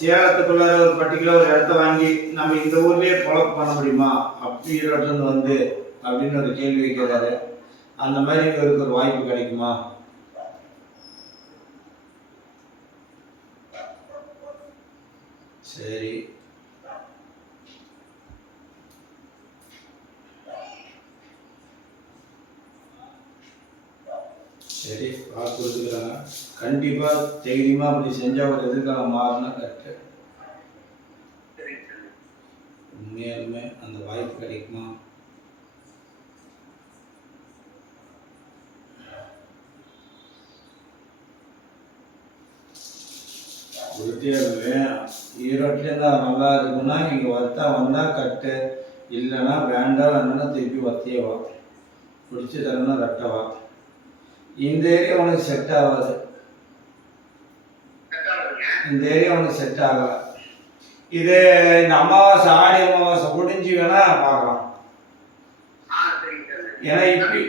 சேலத்துக்குள்ளார ஒரு பர்டிகுலர் ஒரு இடத்த வாங்கி நம்ம இந்த ஊர்லயே பொழப்பு பண்ண முடியுமா? அப்படி ஈரோட்டிலிருந்து வந்து அப்படின்னு ஒரு கேள்வி வைக்கிறாரு அந்த மாதிரி இவருக்கு ஒரு வாய்ப்பு கிடைக்குமா? சரி. சரி பார்த்து கொடுத்துக்கிறாங்க. கண்டிப்பாக தைரியமாக அப்படி செஞ்சால் ஒரு எதிர்காலம் மாறினா கரெக்டு உண்மையாலுமே அந்த வாய்ப்பு கிடைக்குமா? கொடுத்தே ஈரோட்டிலே தான் நல்லா இருக்குன்னா இங்கே வர்த்தா வந்தால் கட்டு இல்லைன்னா வேண்டாம் வேணும்னா திருப்பி வத்தியவா பிடிச்சி தரணும்னா ரெட்டவா இந்த ஏரியா உனக்கு செட் ஆகாது இந்த ஏரியா உனக்கு செட் ஆகல. இது இந்த அமாவாசை ஆடி அமாவாசை முடிஞ்சு வேணா பார்க்கலாம். ஏன்னா இப்படி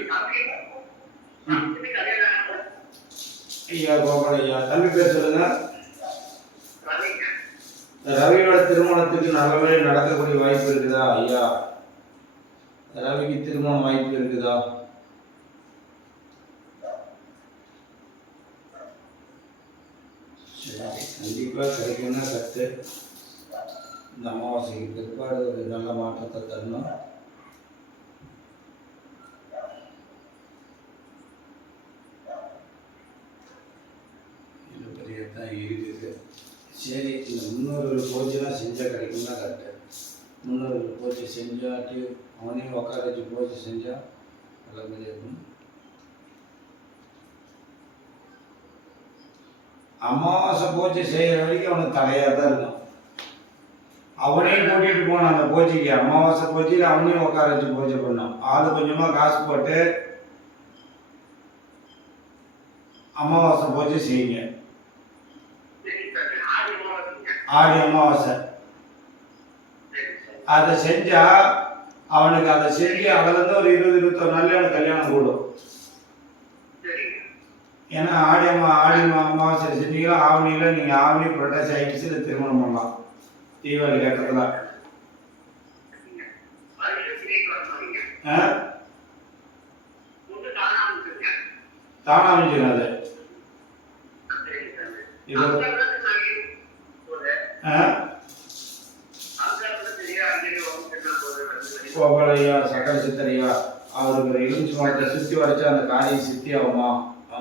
ஐயா கோபால் ஐயா தம்பி பேர் சொல்லுங்க. ரவியோட திருமணத்துக்கு நல்லவே நடக்கக்கூடிய வாய்ப்பு இருக்குதா ஐயா? ரவிக்கு திருமண வாய்ப்பு இருக்குதா? சரி கண்டிப்பாக கிடைக்கும்னா கற்று இந்த அமாவாசைக்கு பிற்பாடு ஒரு நல்ல மாற்றத்தை தரணும். பெரிய தான் இருக்குது. சரி இந்த முன்னோர்கள் பூஜைலாம் செஞ்சால் கிடைக்கும்னா கரெக்டு முன்னோர்கள் பூஜை செஞ்சாட்டி அவனையும் உட்கார வச்சு பூஜை செஞ்சால் நல்லபடியாக இருக்கும். அமாவாசை பூஜை செய்கிற வரைக்கும் அவனுக்கு தலையாக தான் இருக்கும். அவனையும் கூட்டிகிட்டு போனான் அந்த பூஜைக்கு. அமாவாசை பூஜையில் அவனையும் உட்கார வச்சு பூஜை பண்ணான். ஆள் கொஞ்சமாக காசு போட்டு அமாவாசை பூஜை செய்யுங்க. ஆடி அமாவாசை. அதை செஞ்சா அவனுக்கு அதை செஞ்சு அதுலேருந்து ஒரு இருபது இருபத்தொரு நாள்ல அவனுக்கு கல்யாணம் கூடும். ஏன்னா ஆடி அம்மா ஆடி மா- அமாவாசை செஞ்சீங்களா ஆவணியில் நீங்கள் ஆவணி புரட்டாசி ஆயிடுச்சு திருமணம் பண்ணலாம். தீபாவளி கட்டத்தில். ஆ? தானா அமைஞ்சிடும் அது. இது. ஆ? கோபாலையா சக்கர சித்தரையா? அவருக்கு ஒரு எலுமிச்சு மரத்தை சுற்றி வரைச்சா அந்த காரியம் சித்தி ஆகுமா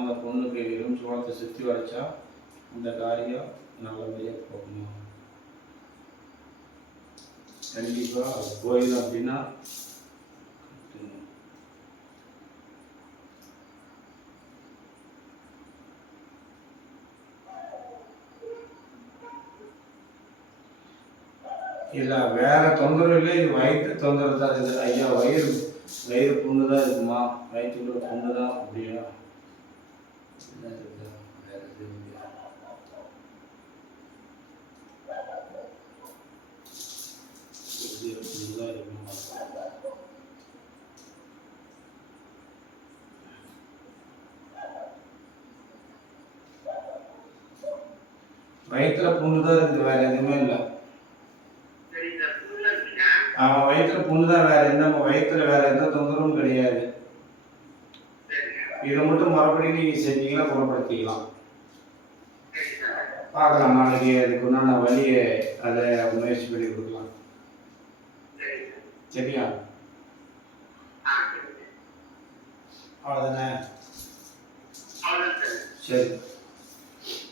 அந்த பொண்ணுக்கு எலுமிச்சு சோளத்தை சுற்றி வரைச்சா அந்த காரியம் நல்லபடியாக போகணும் கண்டிப்பாக அது கோயில் அப்படின்னா இல்லை வேற தொந்தரவு இல்லை. இது வயிற்று தொந்தரவு தான் இருக்குது. ஐயா வயிறு வயிறு புண்ணு தான் இருக்குமா? வயிற்றுக்குள்ள புண்ணு தான் அப்படியா? என்ன? வேற எதுவும் இருக்குமா? வயிற்றுல புண்ணு தான் இருக்குது வேற எதுவுமே இல்லை அவன் வயிற்றுல புண்ணு தான் வேற எந்த வயிற்றுல வேற எந்த தொந்தரவும் கிடையாது இதை மட்டும் மறுபடியும் நீங்கள் செஞ்சீங்கன்னா குணப்படுத்திக்கலாம். பார்க்கலாம் நாளைக்கு அதுக்கு உண்டான வழியை அதை முயற்சி பண்ணி கொடுக்கலாம். சரியா? அவ்வளோதானே சரி.